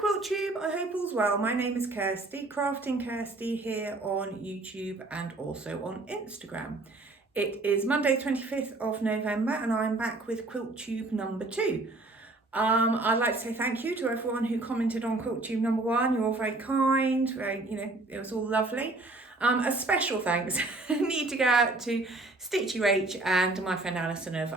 Quiltube, I hope all's well. My name is Kirsty, Crafting Kirsty here on YouTube and also on Instagram. It is Monday 25th of November and I'm back with Quiltube number 2. I'd like to say thank you to everyone who commented on Quiltube number 1. You're all very kind, it was all lovely. A special thanks need to go out to Stitchery and my friend Alison of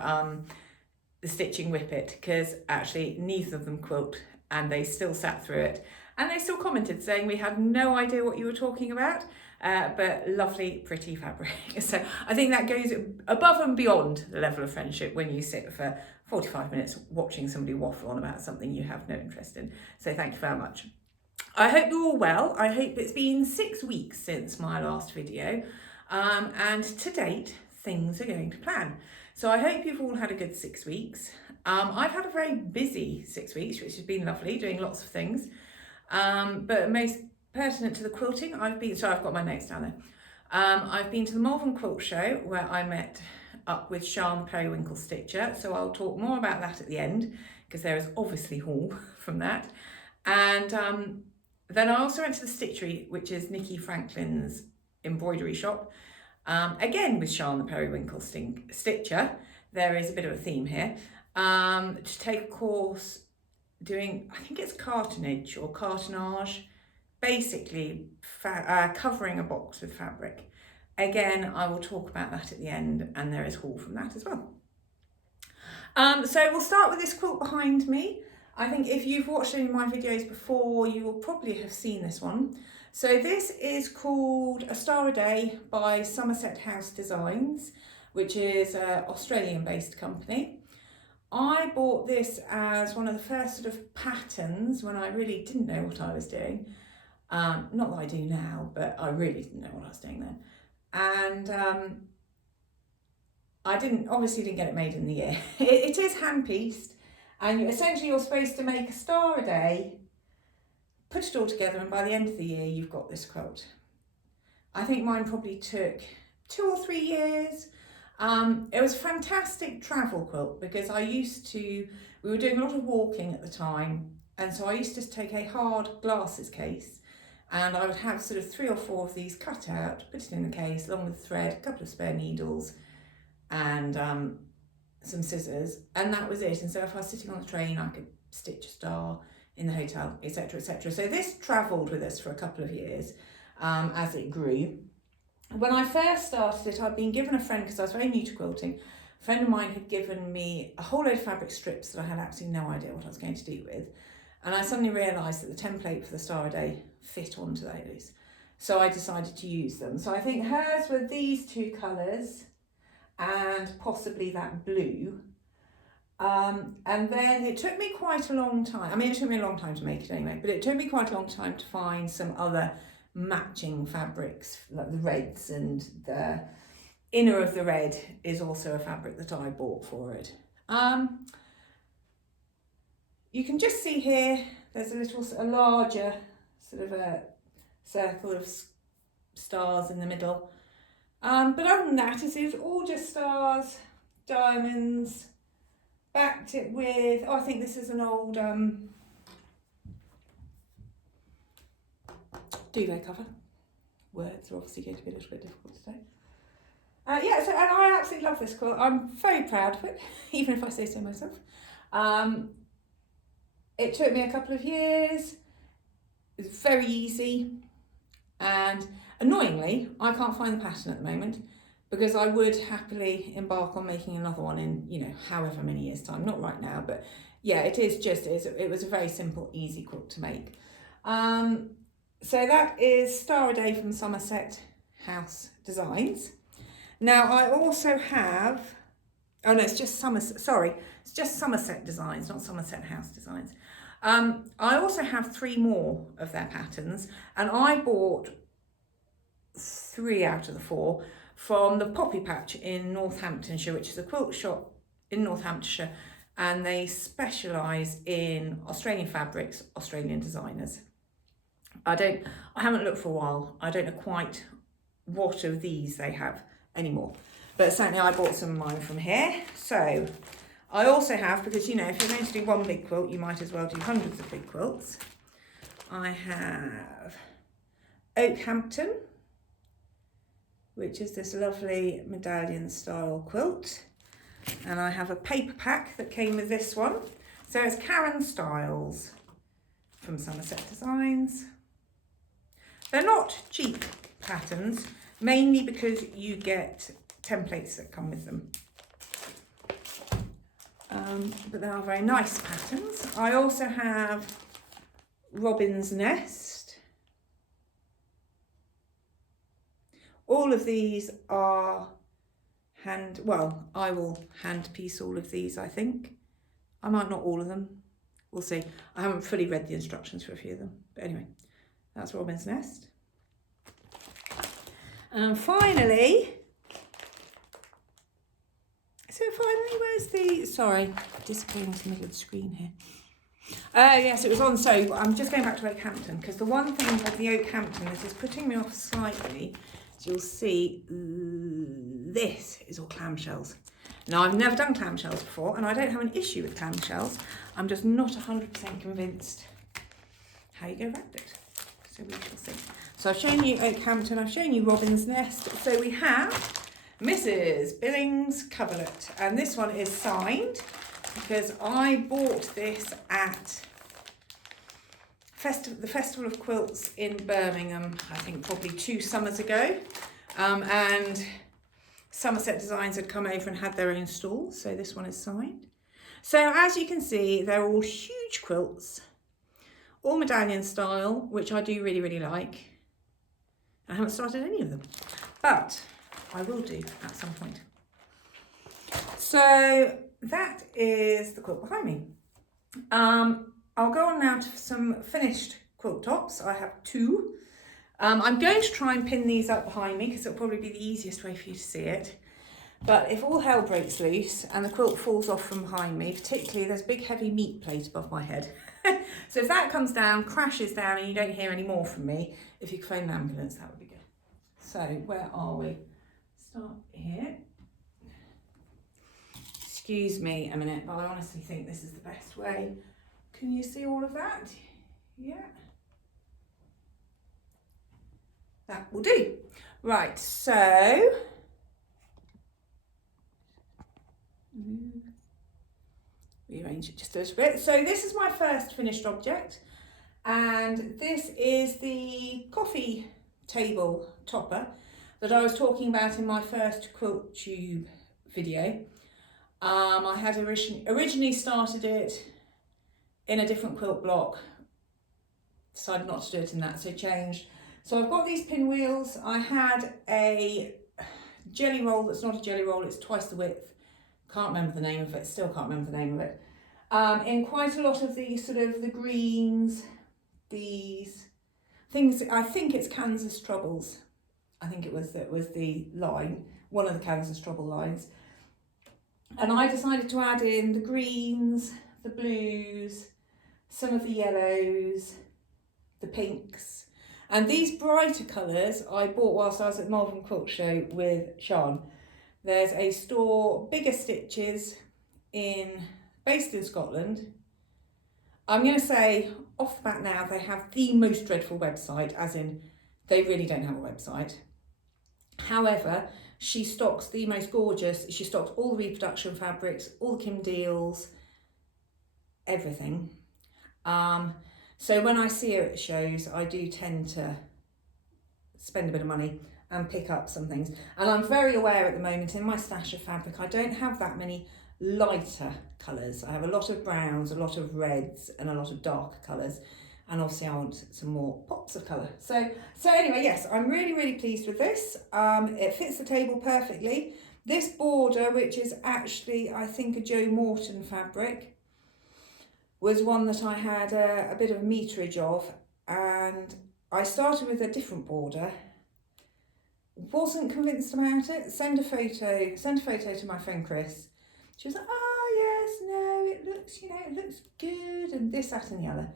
the Stitching Whippet, because actually neither of them quilt and they still sat through it and they still commented saying we had no idea what you were talking about, but lovely pretty fabric. So I think that goes above and beyond the level of friendship when you sit for 45 minutes watching somebody waffle on about something you have no interest in. So thank you very much. I hope you're all well. I hope it's been 6 weeks since my last video, and to date things are going to plan. So I hope you've all had a good 6 weeks. I've had a very busy 6 weeks, which has been lovely, doing lots of things. But most pertinent to the quilting, I've got my notes down there. I've been to the Malvern Quilt Show where I met up with Sian the Periwinkle Stitcher. So I'll talk more about that at the end because there is obviously haul from that. And then I also went to the Stitchery, which is Nikki Franklin's embroidery shop. Again with Sian the Periwinkle Stitcher. There is a bit of a theme here. To take a course doing, I think it's cartonage or cartonnage, basically covering a box with fabric. Again, I will talk about that at the end and there is haul from that as well. So we'll start with this quilt behind me. I think if you've watched any of my videos before, you will probably have seen this one. So this is called A Star a Day by Somerset House Designs, which is an Australian-based company. I bought this as one of the first sort of patterns when I really didn't know what I was doing. Not that I do now, but I really didn't know what I was doing then. And I obviously didn't get it made in the year. It is hand-pieced, and essentially you're supposed to make a star a day, put it all together, and by the end of the year you've got this quilt. I think mine probably took 2 or 3 years. It was a fantastic travel quilt because we were doing a lot of walking at the time, and so I used to take a hard glasses case and I would have sort of 3 or 4 of these cut out, put it in the case along with thread, a couple of spare needles and some scissors, and that was it. And so if I was sitting on the train I could stitch a star in the hotel, etc, etc. So this travelled with us for a couple of years as it grew. When I first started it, I'd been given a friend, because I was very new to quilting, a friend of mine had given me a whole load of fabric strips that I had absolutely no idea what I was going to do with. And I suddenly realised that the template for the Star a Day fit onto those. So I decided to use them. So I think hers were these 2 colours and possibly that blue. And then it took me quite a long time. I mean, it took me a long time to make it anyway, but it took me quite a long time to find some other matching fabrics, like the reds, and the inner of the red is also a fabric that I bought for it. You can just see here there's a larger sort of a circle of stars in the middle, but other than that it's all just stars, diamonds, backed it with, I think this is an old duvet cover. Words are obviously going to be a little bit difficult today. Yeah, so, and I absolutely love this quilt. I'm very proud of it, even if I say so myself. It took me a couple of years. It was very easy. And annoyingly, I can't find the pattern at the moment because I would happily embark on making another one in, however many years' time. Not right now, but yeah, it was a very simple, easy quilt to make. So that is Star a Day from Somerset House Designs. Now I also have, it's just Somerset Designs, not Somerset House Designs. I also have 3 more of their patterns, and I bought 3 out of the 4 from the Poppy Patch in Northamptonshire, which is a quilt shop in Northamptonshire, and they specialise in Australian fabrics, Australian designers. I haven't looked for a while. I don't know quite what of these they have anymore, but certainly I bought some of mine from here. So I also have, because if you're going to do one big quilt, you might as well do hundreds of big quilts. I have Oakhampton, which is this lovely medallion style quilt. And I have a paper pack that came with this one. So it's Karen Styles from Somerset Designs. They're not cheap patterns, mainly because you get templates that come with them. But they are very nice patterns. I also have Robin's Nest. All of these are I will hand piece all of these, I think. I might not all of them. We'll see. I haven't fully read the instructions for a few of them. But anyway, that's Robin's Nest. And finally, where's the, sorry, disappearing into the middle of the screen here. Yes, it was on, so I'm just going back to Oakhampton, because the one thing with the Oakhampton, this is putting me off slightly, as you'll see, this is all clamshells. Now, I've never done clamshells before, and I don't have an issue with clamshells. I'm just not 100% convinced how you go around it. So we shall see. So I've shown you Oakhampton, I've shown you Robin's Nest. So we have Mrs. Billings coverlet, and this one is signed because I bought this at the Festival of Quilts in Birmingham, I think probably 2 summers ago, and Somerset Designs had come over and had their own stall, so this one is signed. So as you can see, they're all huge quilts, all medallion style, which I do really, really like. I haven't started any of them, but I will do at some point. So that is the quilt behind me. I'll go on now to some finished quilt tops. I have 2. I'm going to try and pin these up behind me because it'll probably be the easiest way for you to see it. But if all hell breaks loose and the quilt falls off from behind me, particularly there's a big heavy meat plate above my head. So if that comes down, crashes down and you don't hear any more from me, if you could phone an ambulance, that would be good. So where are we? Start here. Excuse me a minute, but I honestly think this is the best way. Can you see all of that? Yeah. That will do. Right, so rearrange it just a little bit. So this is my first finished object, and this is the coffee table topper that I was talking about in my first Quiltube video. I had originally started it in a different quilt block, decided not to do it in that, so changed. So I've got these pinwheels. I had a jelly roll that's not a jelly roll, it's twice the width. Can't remember the name of it, still can't remember the name of it. In quite a lot of the sort of the greens, these things, I think it's Kansas Troubles. I think it was the line, one of the Kansas Trouble lines. And I decided to add in the greens, the blues, some of the yellows, the pinks. And these brighter colours I bought whilst I was at Malvern Quilt Show with Sean. There's a store, Bigger Stitches, based in Scotland. I'm going to say off the bat now, they have the most dreadful website, as in they really don't have a website. However, she stocks the most gorgeous, she stocks all the reproduction fabrics, all the Kim Deals, everything. So when I see her at shows, I do tend to spend a bit of money and pick up some things. And I'm very aware at the moment in my stash of fabric, I don't have that many lighter colours. I have a lot of browns, a lot of reds and a lot of darker colours. And obviously I want some more pops of colour. So anyway, yes, I'm really, really pleased with this. It fits the table perfectly. This border, which is actually, I think, a Joe Morton fabric, was one that I had a bit of meterage of, and I started with a different border. Wasn't convinced about it. Sent a photo to my friend Chris. She was like, oh yes, no, it looks, it looks good, and this, that, and the other.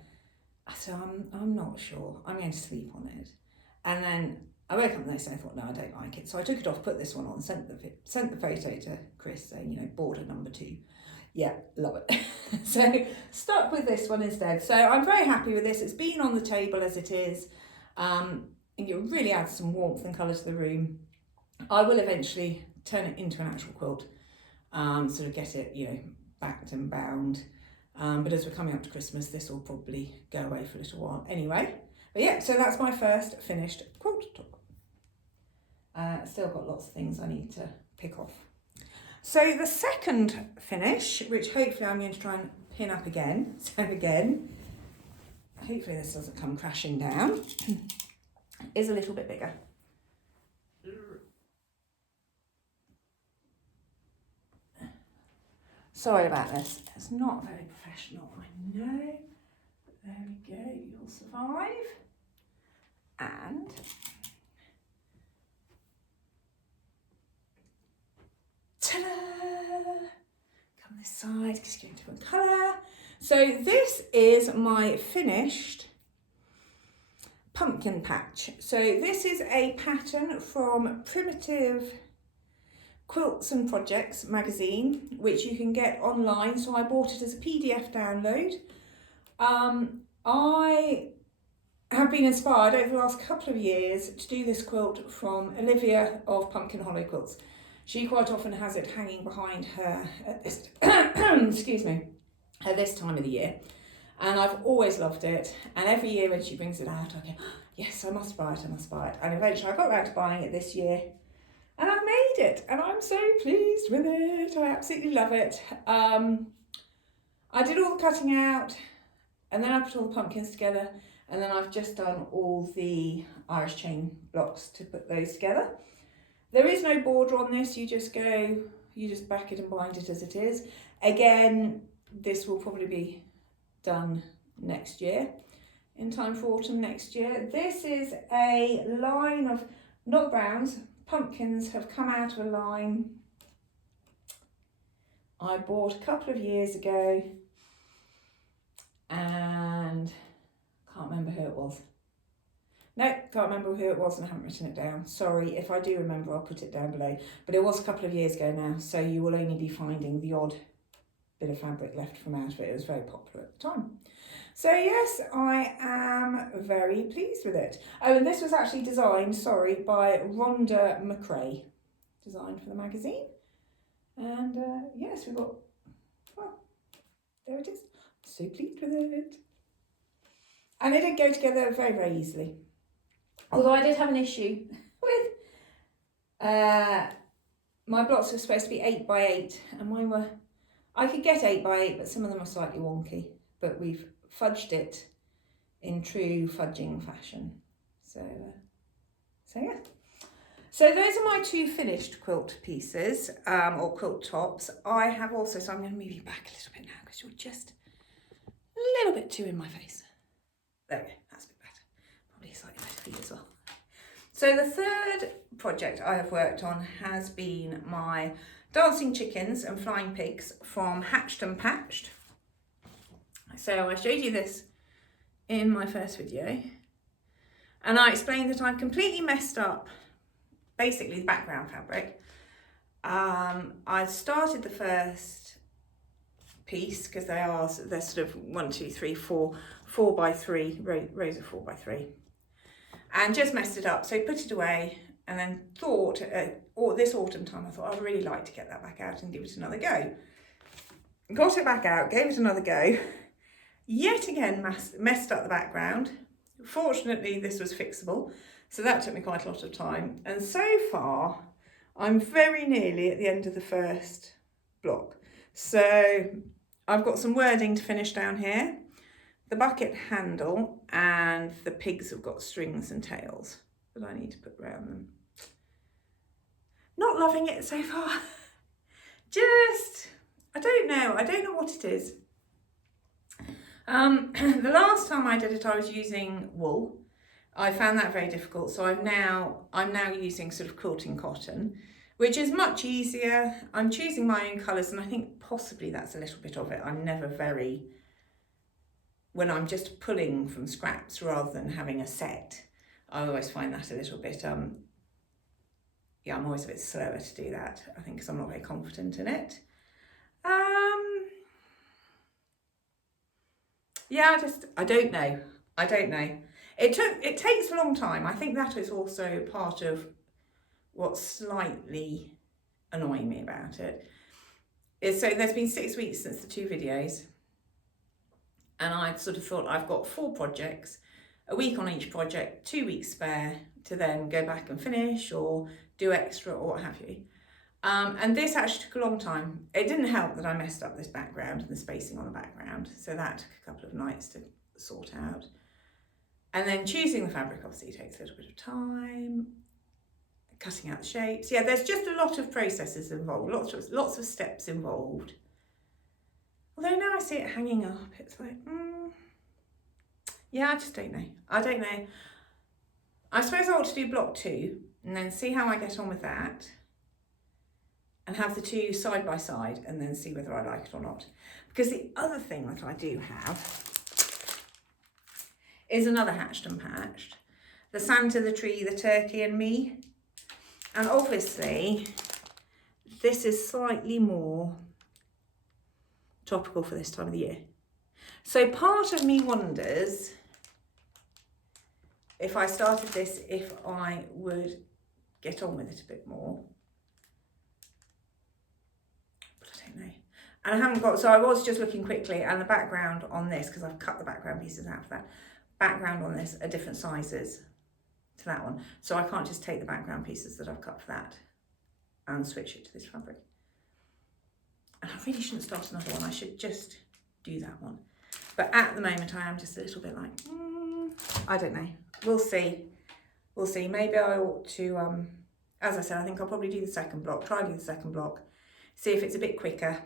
So I'm not sure. I'm going to sleep on it. And then I woke up the next day and I thought, no, I don't like it. So I took it off, put this one on, sent the photo to Chris saying, border number 2. Yeah, love it. So stuck with this one instead. So I'm very happy with this. It's been on the table as it is. And it really adds some warmth and colour to the room. I will eventually turn it into an actual quilt, sort of get it, you know, backed and bound. But as we're coming up to Christmas, this will probably go away for a little while anyway. But yeah, so that's my first finished quilt top. Still got lots of things I need to pick off. So the second finish, which hopefully I'm going to try and pin up again. So again, hopefully this doesn't come crashing down, is a little bit bigger. Sorry about this, it's not very professional, I know, but there we go, you'll survive. And ta-da! Come this side, because it's going to different colour. So this is my finished pumpkin patch. So this is a pattern from Primitive Quilts and Projects magazine, which you can get online. So I bought it as a PDF download. I have been inspired over the last couple of years to do this quilt from Olivia of Pumpkin Hollow Quilts. She quite often has it hanging behind her at this, excuse me, at this time of the year. And I've always loved it. And every year when she brings it out, I go, oh, yes, I must buy it, I must buy it. And eventually I got around to buying it this year. And I've made it, and I'm so pleased with it. I absolutely love it. I did all the cutting out, and then I put all the pumpkins together, and then I've just done all the Irish chain blocks to put those together. There is no border on this, you just back it and bind it as it is. Again, this will probably be done next year, in time for autumn next year. This is a line of, not browns, pumpkins have come out of a line I bought a couple of years ago, and can't remember who it was. No, can't remember who it was and I haven't written it down. Sorry, if I do remember I'll put it down below. But it was a couple of years ago now, so you will only be finding the odd bit of fabric left from out of it. It was very popular at the time. So yes, I am very pleased with it. Oh, and this was actually designed, sorry, by Rhonda McRae, designed for the magazine. And yes, we've got, well, there it is. So pleased with it. And it did go together very, very easily. Although I did have an issue with, my blocks were supposed to be 8 by 8, and mine were, I could get 8 by 8, but some of them are slightly wonky, but we've fudged it in true fudging fashion. So yeah. So those are my two finished quilt pieces, or quilt tops. I have also, so I'm going to move you back a little bit now because you're just a little bit too in my face. There we go, that's a bit better. Probably slightly better for you as well. So the third project I have worked on has been my Dancing Chickens and Flying Pigs from Hatched and Patched. So I showed you this in my first video, and I explained that I've completely messed up basically the background fabric. I started the first piece because they're sort of 1, 2, 3, 4 by 3 rows of 4 by 3, and just messed it up. So put it away, and then thought, or this autumn time, I thought I'd really like to get that back out and give it another go. Got it back out, gave it another go. Yet again messed up the background. Fortunately, this was fixable, so that took me quite a lot of time. And so far, I'm very nearly at the end of the first block. So I've got some wording to finish down here. The bucket handle and the pigs have got strings and tails that I need to put around them. Not loving it so far. I don't know what it is. The last time I did it, I was using wool. I found that very difficult, so I'm now using sort of quilting cotton, which is much easier. I'm choosing my own colours, and I think possibly that's a little bit of it. I'm never very, when I'm just pulling from scraps rather than having a set, I always find that a little bit, yeah, I'm always a bit slower to do that, I think, because I'm not very confident in it. Yeah, I don't know. I don't know. It takes a long time. I think that is also part of what's slightly annoying me about it. So there's been 6 weeks since the 2 videos, and I sort of thought I've got 4 projects, a week on each project, 2 weeks spare to then go back and finish or do extra or what have you. And this actually took a long time. It didn't help that I messed up this background and the spacing on the background, so that took a couple of nights to sort out. And then choosing the fabric obviously takes a little bit of time, cutting out the shapes. Yeah, there's just a lot of processes involved, lots of steps involved. Although now I see it hanging up, it's like, yeah, I just don't know. I don't know. I suppose I ought to do block 2 and then see how I get on with that and have the 2 side by side and then see whether I like it or not. Because the other thing that I do have is another hatched and patched. The Santa, the tree, the turkey and me. And obviously this is slightly more topical for this time of the year. So part of me wonders if I started this, if I would get on with it a bit more. But I don't know. And I haven't got, so I was just looking quickly, and the background on this, because I've cut the background pieces out for that, background on this are different sizes to that one. So I can't just take the background pieces that I've cut for that and switch it to this fabric. And I really shouldn't start another one. I should just do that one. But at the moment, I am just a little bit like, I don't know. We'll see. We'll see. Maybe I ought to, as I said, I think I'll probably do the second block, try and do the second block, see if it's a bit quicker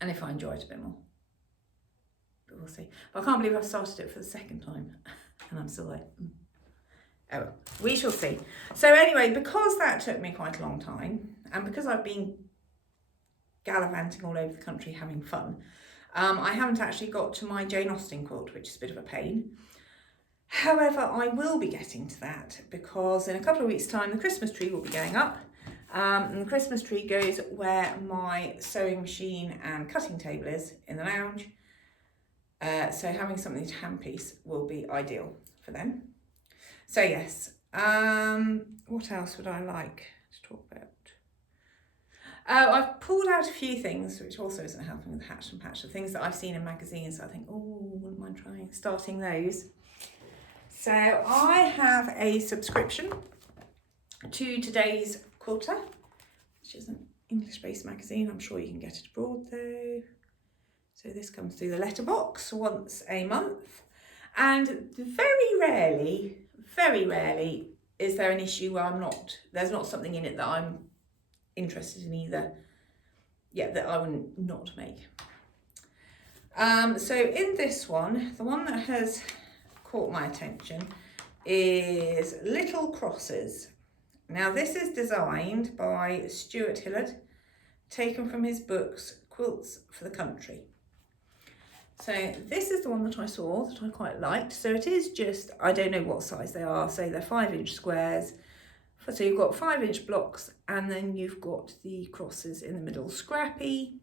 and if I enjoy it a bit more. But we'll see. But I can't believe I've started it for the second time and I'm still like, oh well, we shall see. So anyway, because that took me quite a long time and because I've been gallivanting all over the country having fun, I haven't actually got to my Jane Austen quilt, which is a bit of a pain. However, I will be getting to that because in a couple of weeks' time, the Christmas tree will be going up. And the Christmas tree goes where my sewing machine and cutting table is in the lounge. So having something to hand piece will be ideal for them. So yes, what else would I like to talk about? I've pulled out a few things, which also isn't helping with the hatch and patch, the things that I've seen in magazines. So I think, oh, wouldn't mind starting those. So I have a subscription to Today's Quilter, which is an English-based magazine. I'm sure you can get it abroad though. So this comes through the letterbox once a month. And very rarely is there an issue where there's not something in it that I'm interested in either. Yeah, that I would not make. So in this one, the one that has caught my attention is Little Crosses. Now this is designed by Stuart Hillard, taken from his books Quilts for the Country. So this is the one that I saw that I quite liked. So it is just, I don't know what size they are, so they're 5-inch squares. So you've got 5-inch blocks and then you've got the crosses in the middle, scrappy.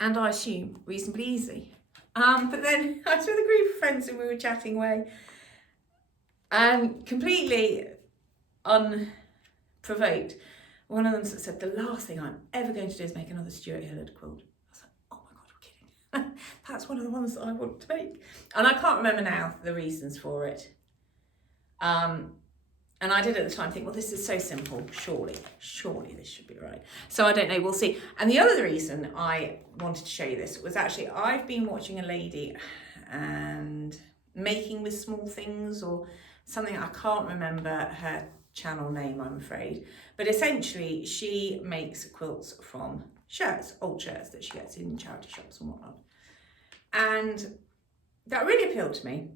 And I assume reasonably easy. But then I was with a group of friends and we were chatting away and completely unprovoked, one of them said, the last thing I'm ever going to do is make another Stuart Hillard quilt. I was like, oh my God, we're kidding. That's one of the ones that I want to make. And I can't remember now the reasons for it. And I did at the time think, well, this is so simple, surely this should be right. So I don't know, we'll see. And the other reason I wanted to show you this was actually I've been watching a lady and making with small things or something, I can't remember her channel name, I'm afraid. But essentially she makes quilts from shirts, old shirts that she gets in charity shops and whatnot. And that really appealed to me.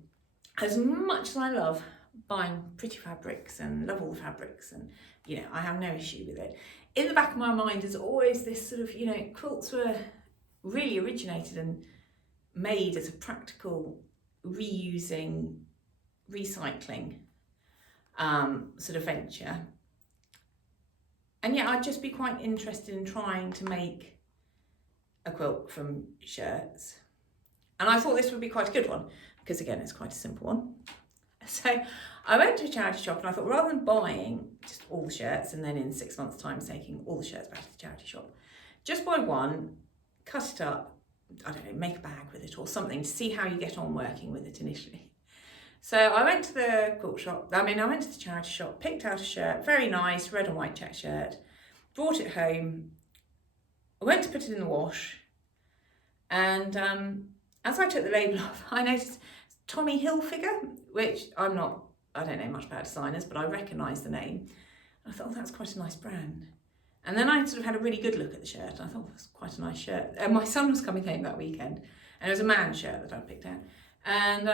As much as I love buying pretty fabrics and love all the fabrics and, you know, I have no issue with it. In the back of my mind is always this sort of, you know, quilts were really originated and made as a practical reusing, recycling sort of venture. And yeah, I'd just be quite interested in trying to make a quilt from shirts. And I thought this would be quite a good one, because again, it's quite a simple one. So I went to a charity shop and I thought, rather than buying just all the shirts and then in 6 months' time taking all the shirts back to the charity shop, just buy one, cut it up, I don't know, make a bag with it or something to see how you get on working with it initially. So I went to the quilt shop, I went to the charity shop, picked out a shirt, very nice, red and white check shirt, brought it home, I went to put it in the wash, and as I took the label off, I noticed Tommy Hilfiger, which I don't know much about designers, but I recognised the name. I thought, oh, that's quite a nice brand. And then I sort of had a really good look at the shirt. I thought, that's quite a nice shirt. And my son was coming home that weekend, and it was a man's shirt that I picked out. And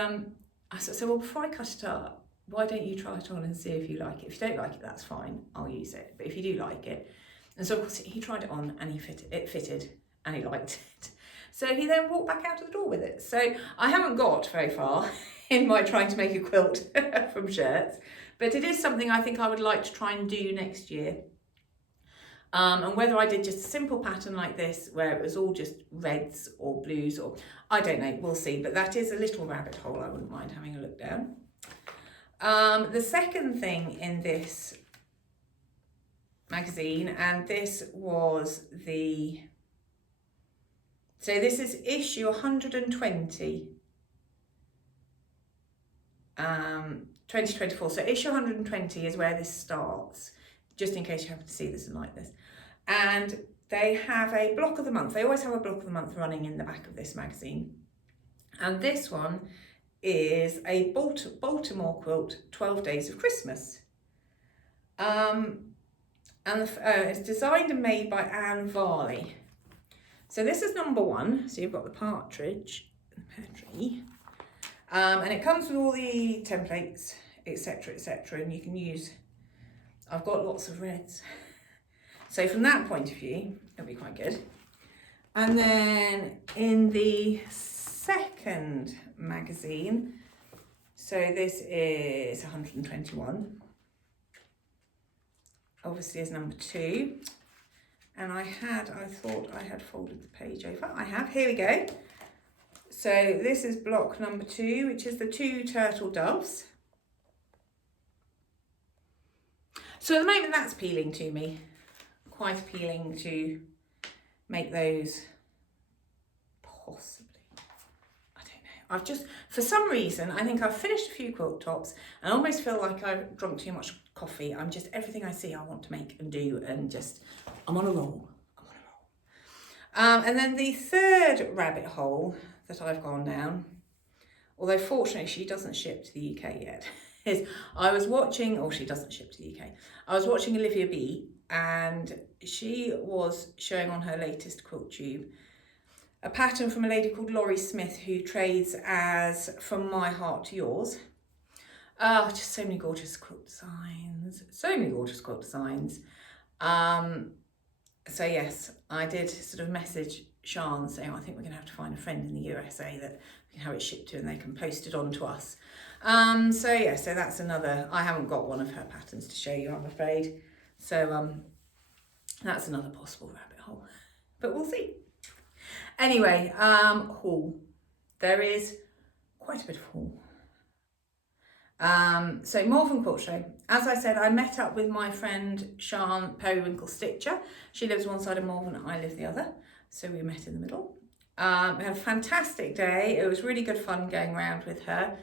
I said, well, before I cut it up, why don't you try it on and see if you like it? If you don't like it, that's fine, I'll use it. But if you do like it. And so of course he tried it on and it fitted and he liked it. So he then walked back out of the door with it. So I haven't got very far in my trying to make a quilt from shirts, but it is something I think I would like to try and do next year. And whether I did just a simple pattern like this, where it was all just reds or blues, or I don't know, we'll see. But that is a little rabbit hole I wouldn't mind having a look down. The second thing in this magazine, and this was so this is issue 120, 2024. So issue 120 is where this starts, just in case you happen to see this and like this. And they have a block of the month. They always have a block of the month running in the back of this magazine. And this one is a Baltimore quilt, 12 Days of Christmas. And it's designed and made by Anne Varley. So this is number 1. So you've got the partridge and the pear tree. And it comes with all the templates, etc., etc. And you can use, I've got lots of reds. So from that point of view, it'll be quite good. And then in the second magazine, so this is 121. Obviously is number 2. And I thought I had folded the page over. I have, here we go. So this is block number 2, which is the 2 turtle doves. So at the moment that's appealing to me. Quite appealing to make those, possibly. I don't know. I've just, for some reason, I think I've finished a few quilt tops and I almost feel like I've drunk too much coffee. I'm just, everything I see I want to make and do, and just, I'm on a roll. I'm on a roll. And then the third rabbit hole that I've gone down, although fortunately she doesn't ship to the UK yet, is I was watching, or she doesn't ship to the UK, I was watching Olivia B, and she was showing on her latest Quiltube a pattern from a lady called Laurie Smith, who trades as From My Heart to Yours. Oh, just so many gorgeous quilt designs, so many gorgeous quilt designs. So yes, I did sort of message Sian saying, I think we're gonna have to find a friend in the USA that we can have it shipped to and they can post it on to us. So yeah, so that's another, I haven't got one of her patterns to show you, I'm afraid. So that's another possible rabbit hole, but we'll see. Anyway, haul. There is quite a bit of haul. So Malvern Quilt Show. As I said, I met up with my friend Sian Periwinkle Stitcher. She lives one side of Malvern, I live the other. So we met in the middle. We had a fantastic day. It was really good fun going around with her.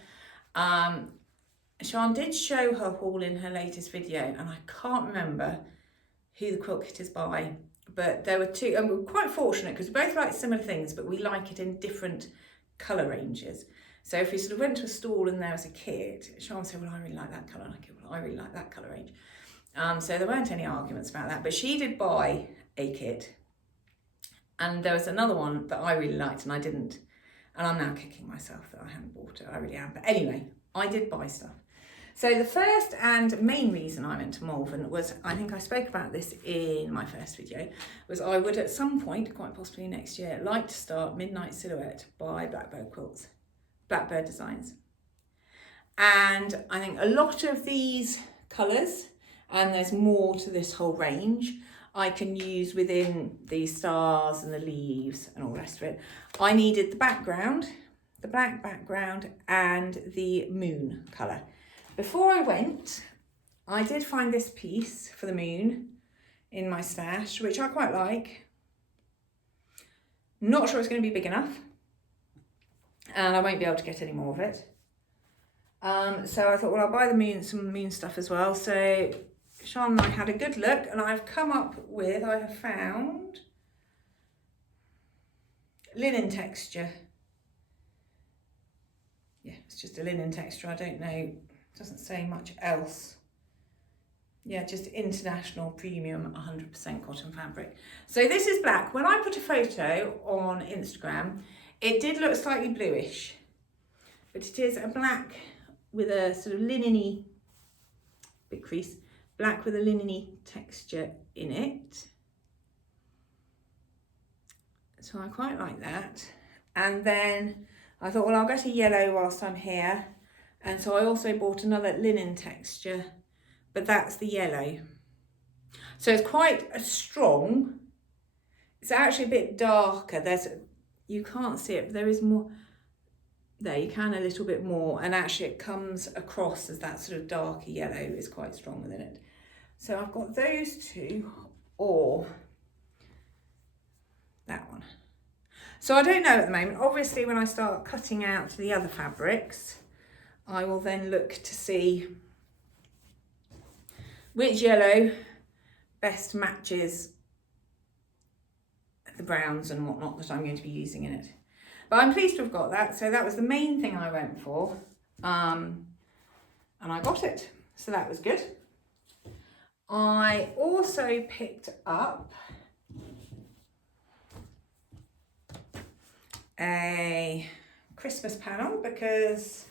Sian did show her haul in her latest video, and I can't remember who the quilt kit is by, but there were 2, and we were quite fortunate because we both like similar things, but we like it in different colour ranges. So if we sort of went to a stall and there was a kit, Sian said, well, I really like that colour, and I go, well, I really like that colour range. So there weren't any arguments about that, but she did buy a kit, and there was another one that I really liked and I didn't, and I'm now kicking myself that I haven't bought it, I really am. But anyway, I did buy stuff. So the first and main reason I went to Malvern was, I think I spoke about this in my first video, was I would at some point, quite possibly next year, like to start Midnight Silhouette by Blackbird Quilts, Blackbird Designs. And I think a lot of these colours, and there's more to this whole range, I can use within the stars and the leaves and all the rest of it. I needed the background, the black background and the moon colour. Before I went, I did find this piece for the moon in my stash, which I quite like. Not sure it's going to be big enough, and I won't be able to get any more of it. So I thought, well, I'll buy the moon, some moon stuff as well. So Sean and I had a good look, and I've come up with, I have found linen texture. Yeah, it's just a linen texture. I don't know, it doesn't say much else. Yeah, just international premium 100% cotton fabric. So this is black. When I put a photo on Instagram, it did look slightly bluish, but it is a black with a sort of linen-y, big crease, black with a linen-y texture in it. So I quite like that. And then I thought, well, I'll get a yellow whilst I'm here. And so I also bought another linen texture, but that's the yellow. So it's quite a strong, it's actually a bit darker. You can't see it, but there is more, there you can a little bit more, and actually it comes across as that sort of darker yellow is quite strong within it. So I've got those two, or that one. So I don't know at the moment. Obviously when I start cutting out the other fabrics, I will then look to see which yellow best matches the browns and whatnot that I'm going to be using in it. But I'm pleased to have got that. So that was the main thing I went for. And I got it. So that was good. I also picked up a Christmas panel because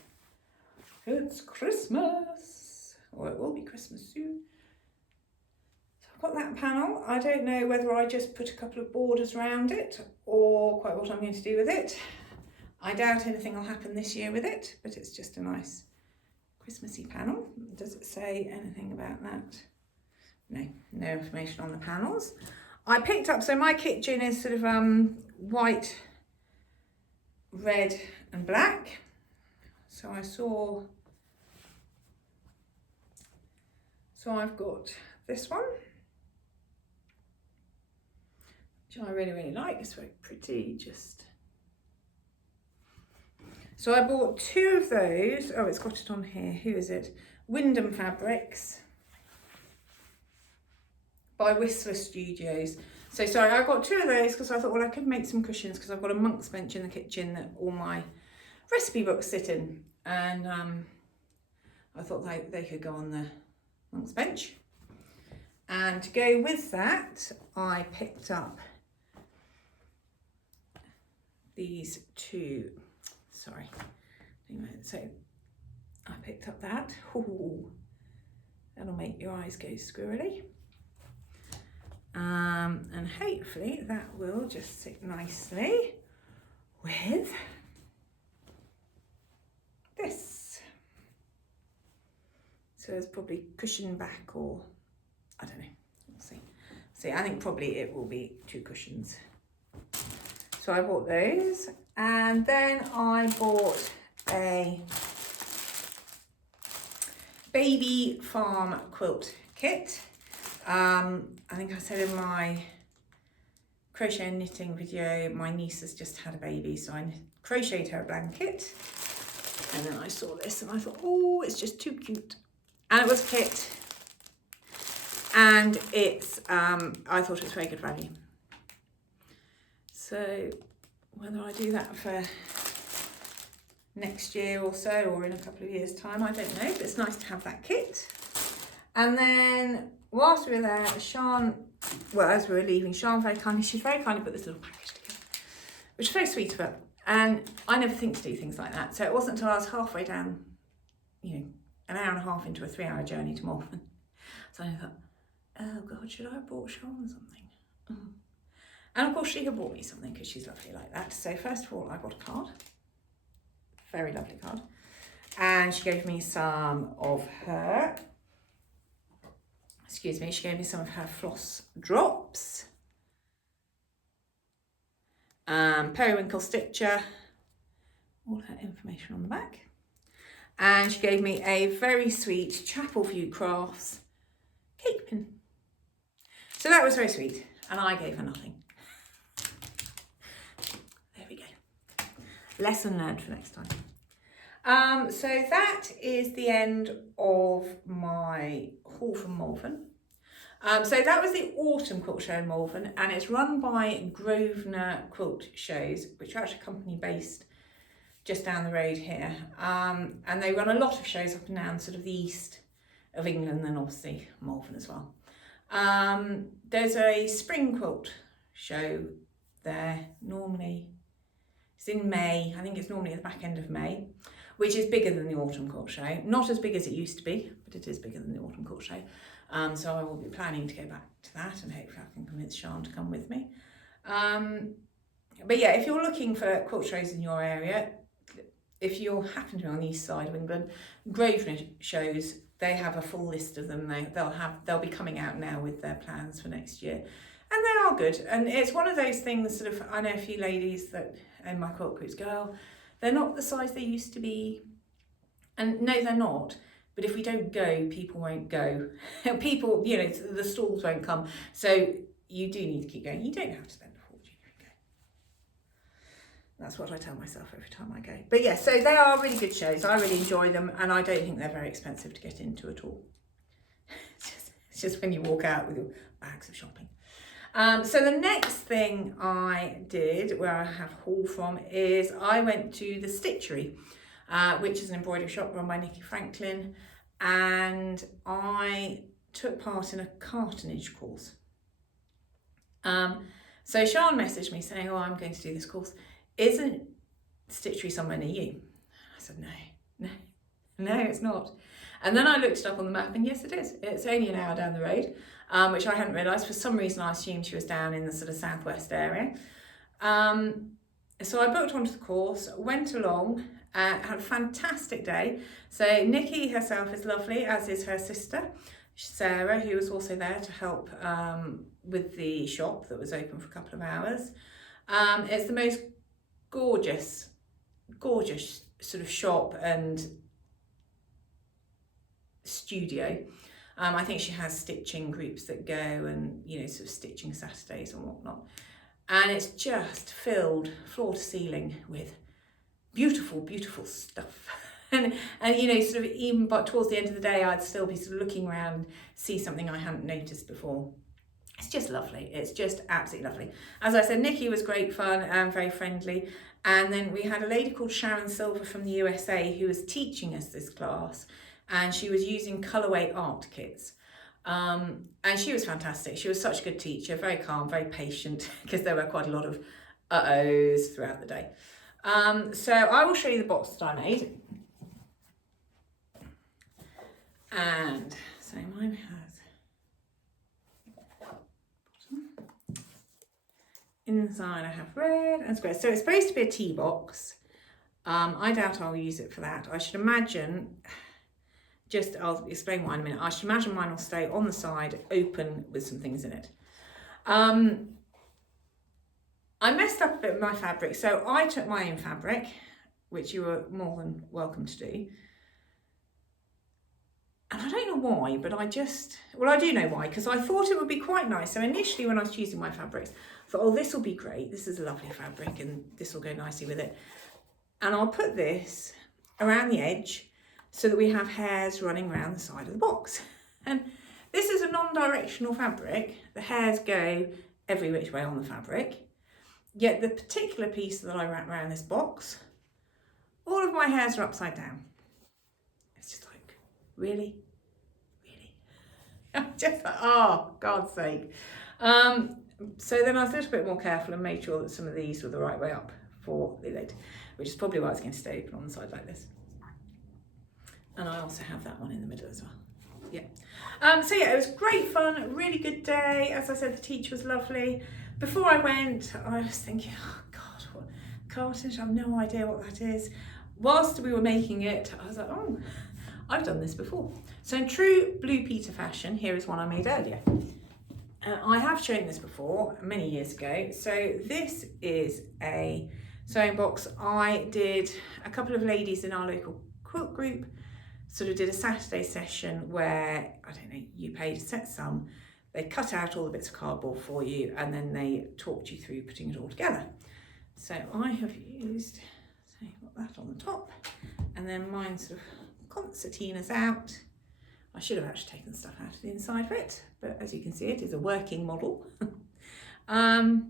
it's Christmas, or it will be Christmas soon. So I've got that panel. I don't know whether I just put a couple of borders around it or quite what I'm going to do with it. I doubt anything will happen this year with it, but it's just a nice Christmassy panel. Does it say anything about that? No, no information on the panels. I picked up, so my kitchen is sort of white, red and black. So I've got this one, which I really, really like. It's very pretty, just. So I bought two of those. Oh, it's got it on here. Who is it? Wyndham Fabrics by Whistler Studios. So sorry, I got two of those because I thought, well, I could make some cushions because I've got a monk's bench in the kitchen that all my recipe books sit in. And I thought they could go on the monk's bench. And to go with that, I picked up these two. Sorry. So I picked up that. Ooh, that'll make your eyes go squirrely. And hopefully that will just sit nicely with this. So it's probably cushion back, or I don't know, we'll see. See, I think probably it will be two cushions. So I bought those, and then I bought a baby farm quilt kit. I think I said in my crochet and knitting video, my niece has just had a baby, so I crocheted her a blanket. And then I saw this and I thought, oh, it's just too cute. And it was a kit. And it's, I thought it was very good value. So whether I do that for next year or so, or in a couple of years' time, I don't know, but it's nice to have that kit. And then whilst we were there, as we were leaving, she's very kindly put this little package together, which is very sweet of her. And I never think to do things like that. So it wasn't until I was halfway down, an hour and a half into a 3-hour journey to Morphin. So I thought, oh God, should I have bought Sean something? Oh. And of course she had bought me something because she's lovely like that. So first of all, I got a card, very lovely card. And she gave me some of her excuse me, she gave me some of her floss drops. Periwinkle stitcher, all her information on the back. And she gave me a very sweet Chapel View Crafts cake pin. So that was very sweet, and I gave her nothing. There we go. Lesson learned for next time. So that is the end of my haul from Malvern. So that was the Autumn Quilt Show in Malvern, and it's run by Grosvenor Quilt Shows, which are actually a company based just down the road here. And they run a lot of shows up and down sort of the east of England, and obviously Malvern as well. There's a spring quilt show there, normally it's in May. I think it's normally at the back end of May, which is bigger than the Autumn Quilt Show. Not as big as it used to be, but it is bigger than the Autumn Quilt Show. So I will be planning to go back to that, and hopefully I can convince Sian to come with me. But yeah, if you're looking for quilt shows in your area, if you happen to be on the east side of England, Grosvenor Shows, they have a full list of them. They'll be coming out now with their plans for next year, and they are good. And it's one of those things, sort of, I know a few ladies that in my quilt groups go, oh, they're not the size they used to be, and no, they're not. But if we don't go, people won't go. People, you know, the stalls won't come. So you do need to keep going. You don't have to spend a fortune if you go. That's what I tell myself every time I go. But yeah, so they are really good shows. I really enjoy them, and I don't think they're very expensive to get into at all. It's just when you walk out with your bags of shopping. So the next thing I did, where I have haul from, is I went to the Stitchery, which is an embroidery shop run by Nikki Franklin, and I took part in a cartonage course. So Sian messaged me saying, oh, I'm going to do this course. Isn't Stitchery somewhere near you? I said, no, it's not. And then I looked it up on the map, and yes, it is. It's only an hour down the road, which I hadn't realised. For some reason, I assumed she was down in the sort of southwest area. So I booked onto the course, went along, had a fantastic day. So Nikki herself is lovely, as is her sister, Sarah, who was also there to help with the shop that was open for a couple of hours. It's the most gorgeous sort of shop and studio. I think she has stitching groups that go, and, you know, sort of stitching Saturdays and whatnot. And it's just filled floor to ceiling with beautiful, beautiful stuff. and you know, sort of even but towards the end of the day, I'd still be sort of looking around and see something I hadn't noticed before. It's just lovely. It's just absolutely lovely. As I said, Nikki was great fun and very friendly. And then we had a lady called Sharon Silver from the USA who was teaching us this class, and she was using colourway art kits. And she was fantastic. She was such a good teacher, very calm, very patient, because there were quite a lot of uh-ohs throughout the day. So I will show you the box that I made. And so mine has inside I have red and square. So it's supposed to be a tea box. I doubt I'll use it for that. I should imagine, I'll explain why in a minute. I should imagine mine will stay on the side, open with some things in it. I messed up a bit with my fabric, so I took my own fabric, which you were more than welcome to do. And I don't know why, but I do know why, because I thought it would be quite nice. So initially when I was choosing my fabrics, I thought, oh, this will be great. This is a lovely fabric and this will go nicely with it. And I'll put this around the edge so that we have hairs running around the side of the box. And this is a non-directional fabric. The hairs go every which way on the fabric. Yet the particular piece that I wrap around this box, all of my hairs are upside down. It's just like, really? I'm just like, oh, God's sake. So then I was a little bit more careful and made sure that some of these were the right way up for the lid, which is probably why it's going to stay open on the side like this. And I also have that one in the middle as well. Yeah. So yeah, it was great fun, really good day. As I said, the teacher was lovely. Before I went, I was thinking, oh God, what cartilage? I have no idea what that is. Whilst we were making it, I was like, oh, I've done this before. So in true Blue Peter fashion, here is one I made earlier. I have shown this before many years ago. So this is a sewing box. I did, a couple of ladies in our local quilt group sort of did a Saturday session where, I don't know, you paid a set sum, they cut out all the bits of cardboard for you, and then they talked you through putting it all together. So I have used, so got that on the top, and then mine sort of concertinas out. I should have actually taken stuff out of the inside of it, but as you can see, it is a working model. So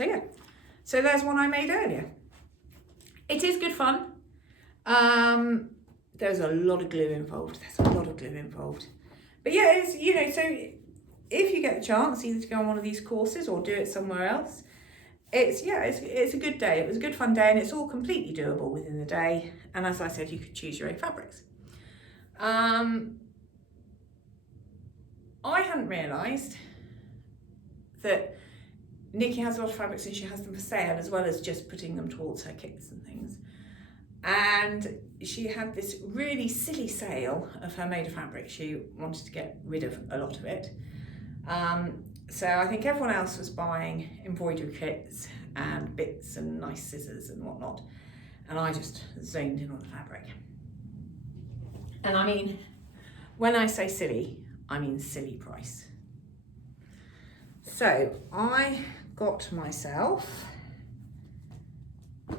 yeah, so there's one I made earlier. It is good fun. There's a lot of glue involved. But yeah, it's, you know, so if you get the chance either to go on one of these courses or do it somewhere else, it's a good day. It was a good fun day, and it's all completely doable within the day. And as I said, you could choose your own fabrics. I hadn't realised that Nikki has a lot of fabrics and she has them for sale, as well as just putting them towards her kits and things. And she had this really silly sale of her made of fabric. She wanted to get rid of a lot of it. So I think everyone else was buying embroidery kits and bits and nice scissors and whatnot. And I just zoned in on the fabric. And I mean, when I say silly, I mean silly price. So I got myself a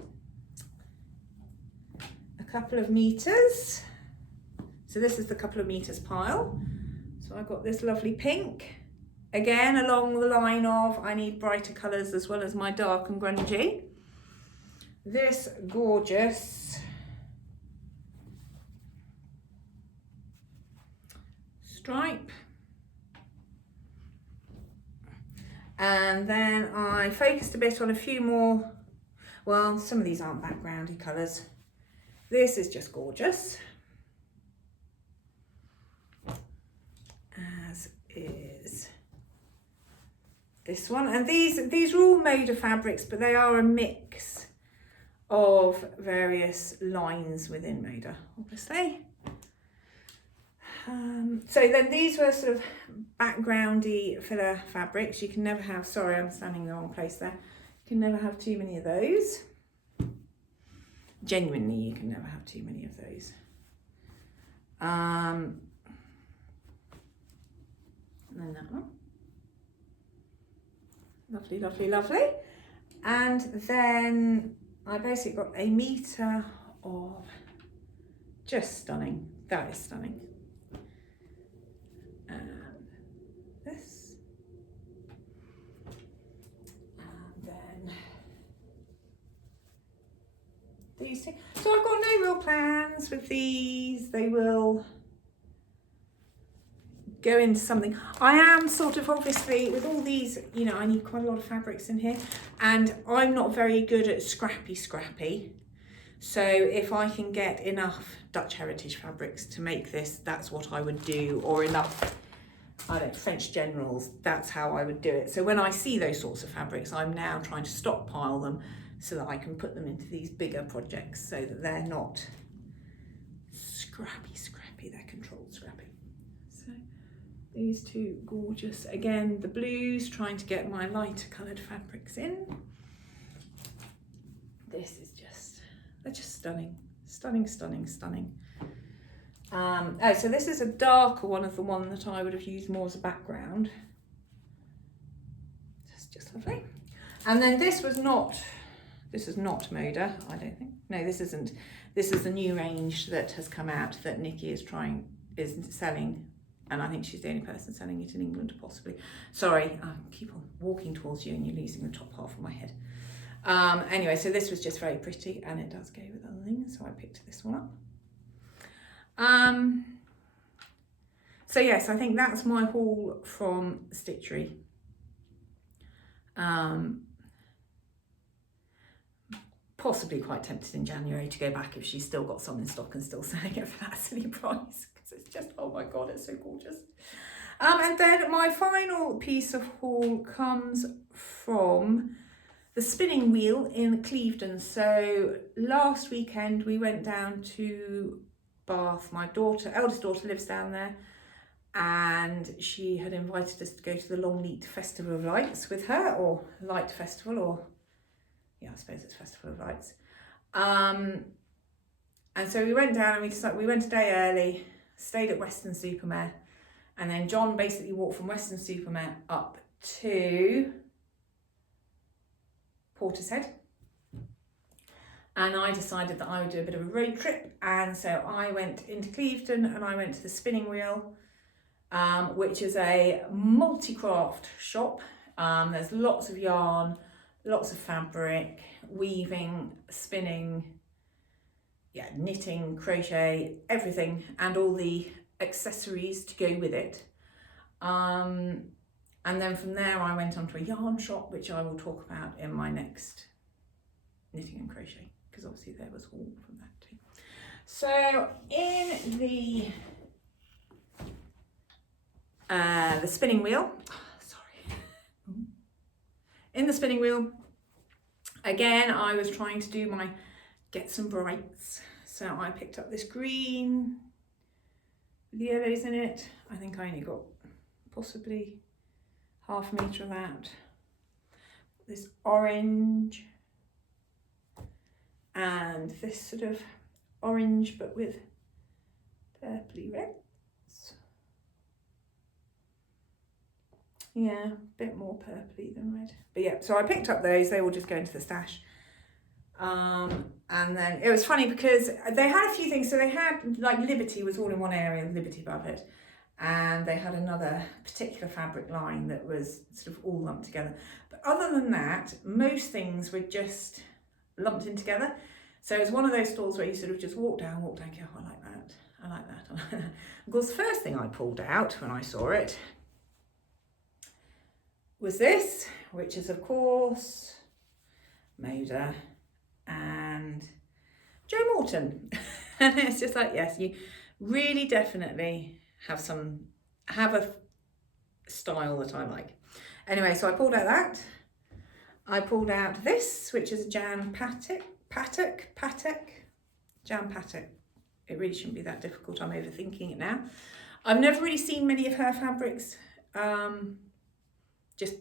couple of meters. So this is the couple of meters pile. So I got this lovely pink. Again, along the line of I need brighter colours as well as my dark and grungy. This gorgeous stripe. And then I focused a bit on a few more, well, some of these aren't backgroundy colours. This is just gorgeous, as is this one. And these are all made of fabrics, but they are a mix of various lines within Moda, obviously. So then these were sort of backgroundy filler fabrics. You can never have, sorry, I'm standing in the wrong place there. You can never have too many of those. Genuinely, you can never have too many of those. And then that one. Lovely, lovely, lovely. And then I basically got a meter of just stunning. That is stunning. And this. And then these two. So I've got no real plans with these. They will go into something. I am sort of, obviously with all these, you know, I need quite a lot of fabrics in here, and I'm not very good at scrappy. So if I can get enough Dutch heritage fabrics to make this, that's what I would do, or enough, I don't know, French generals, that's how I would do it. So when I see those sorts of fabrics, I'm now trying to stockpile them so that I can put them into these bigger projects so that they're not scrappy, they're controlled scrappy. So these two gorgeous, again, the blues, trying to get my lighter coloured fabrics in. This is just, they're just stunning. Oh, so this is a darker one of the one that I would have used more as a background. That's just lovely. And then this is not Moda, I don't think. No, this isn't. This is the new range that has come out that Nikki is selling, and I think she's the only person selling it in England, possibly. Sorry, I keep on walking towards you and you're losing the top half of my head. Anyway, so this was just very pretty, and it does go with other things, so I picked this one up. So yes, I think that's my haul from Stitchery. Possibly quite tempted in January to go back if she's still got some in stock and still selling it for that silly price, because it's just, oh my god, it's so gorgeous. And then my final piece of haul comes from the spinning wheel in Clevedon. So last weekend we went down to Bath. My eldest daughter lives down there, and she had invited us to go to the Longleat Festival of Lights with her, or Light Festival, or yeah, I suppose it's Festival of Lights. And so we went down and we went a day early, stayed at Weston-super-Mare, and then John basically walked from Weston-super-Mare up to Portishead. And I decided that I would do a bit of a road trip, and so I went into Clevedon and I went to the Spinning Wheel, which is a multi-craft shop. There's lots of yarn, lots of fabric, weaving, spinning, yeah, knitting, crochet, everything, and all the accessories to go with it. And then from there I went on to a yarn shop, which I will talk about in my next knitting and crochet, because obviously there was all from that too. So in the spinning wheel, in the spinning wheel, again, I was trying to do my get some brights. So I picked up this green with the yellows in it. I think I only got possibly half a metre of that. This orange, and this sort of orange but with purpley reds. Yeah, a bit more purpley than red. But yeah, so I picked up those, they all just go into the stash. And then it was funny because they had a few things. So they had, like, Liberty was all in one area, Liberty above it. And they had another particular fabric line that was sort of all lumped together. But other than that, most things were just lumped in together. So it was one of those stores where you sort of just walk down, go, oh, I like that, I like that, I like that. Of course, the first thing I pulled out when I saw it was this, which is, of course, Moda and Jo Morton. And it's just like, yes, you really definitely have a style that I like. Anyway, so I pulled out that. I pulled out this, which is a Jan Patek. It really shouldn't be that difficult. I'm overthinking it now. I've never really seen many of her fabrics, just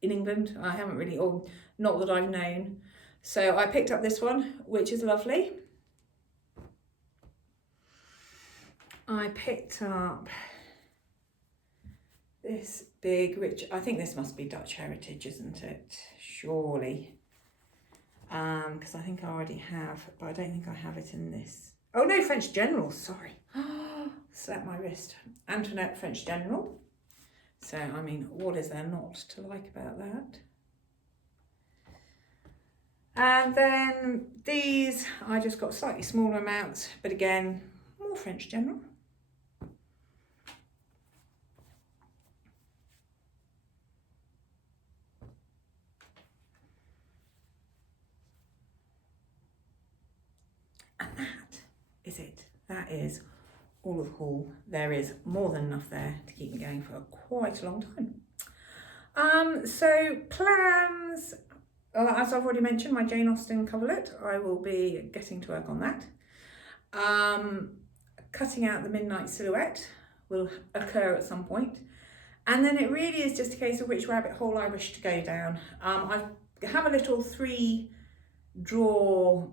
in England. I haven't really, or not that I've known. So I picked up this one, which is lovely. I picked up this big, which I think this must be Dutch heritage, isn't it? Surely. Because I think I already have, but I don't think I have it in this. Oh no, French General, sorry. Slap my wrist. Antoinette French General. So, I mean, what is there not to like about that? And then these, I just got slightly smaller amounts, but again, more French General. And that is it. That is all of the haul. There is more than enough there to keep me going for quite a long time. So plans, as I've already mentioned, my Jane Austen coverlet, I will be getting to work on that. Cutting out the Midnight Silhouette will occur at some point. And then it really is just a case of which rabbit hole I wish to go down. I have a little three drawers,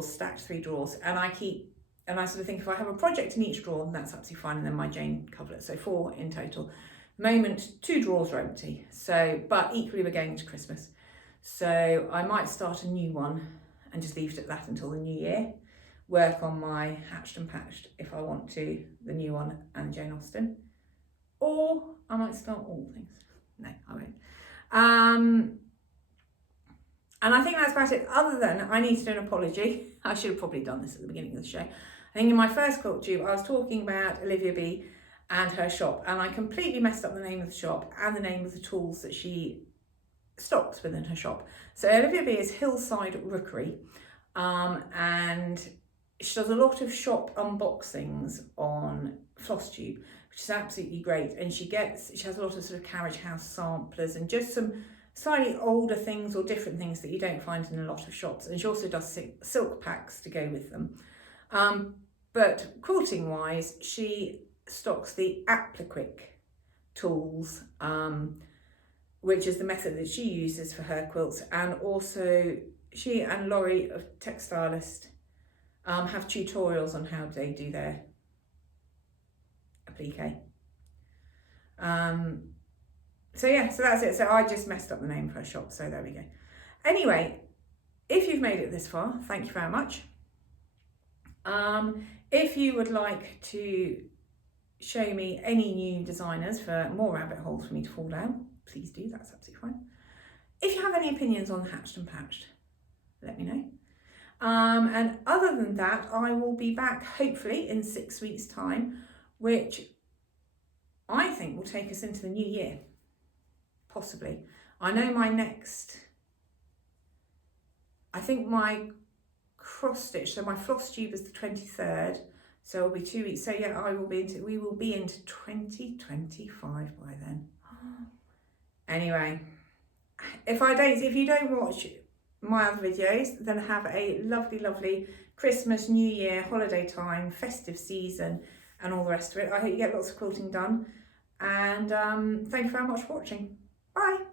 stacked three drawers, and I sort of think if I have a project in each drawer, then that's absolutely fine, and then my Jane coverlet, so 4 in total. Moment 2 drawers are empty, so, but equally we're going into Christmas, so I might start a new one and just leave it at that until the new year. Work on my Hatched and Patched if I want to, the new one, and Jane Austen, or I might start all things. No, I won't. And I think that's about it, other than I need to do an apology. I should have probably done this at the beginning of the show. I think in my first Quiltube, I was talking about Olivia B and her shop, and I completely messed up the name of the shop and the name of the tools that she stocks within her shop. So Olivia B is Hillside Rookery, and she does a lot of shop unboxings on Flosstube, which is absolutely great. And she has a lot of sort of carriage house samplers and just some slightly older things or different things that you don't find in a lot of shops. And she also does silk packs to go with them. But quilting wise, she stocks the Appliquick tools, which is the method that she uses for her quilts. And also she and Laurie of Textilist have tutorials on how they do their applique. So yeah, so that's it. So I just messed up the name for her shop, so there we go. Anyway, if you've made it this far, thank you very much. If you would like to show me any new designers for more rabbit holes for me to fall down, please do, that's absolutely fine. If you have any opinions on Hatched and Patched, let me know. And other than that, I will be back hopefully in 6 weeks' time, which I think will take us into the new year, possibly. I know my next, I think my cross stitch, so my floss tube is the 23rd, so it'll be 2 weeks. So yeah, we will be into 2025 by then. Anyway, if you don't watch my other videos, then have a lovely Christmas, New Year, holiday time, festive season, and all the rest of it. I hope you get lots of quilting done, and thank you very much for watching. Bye.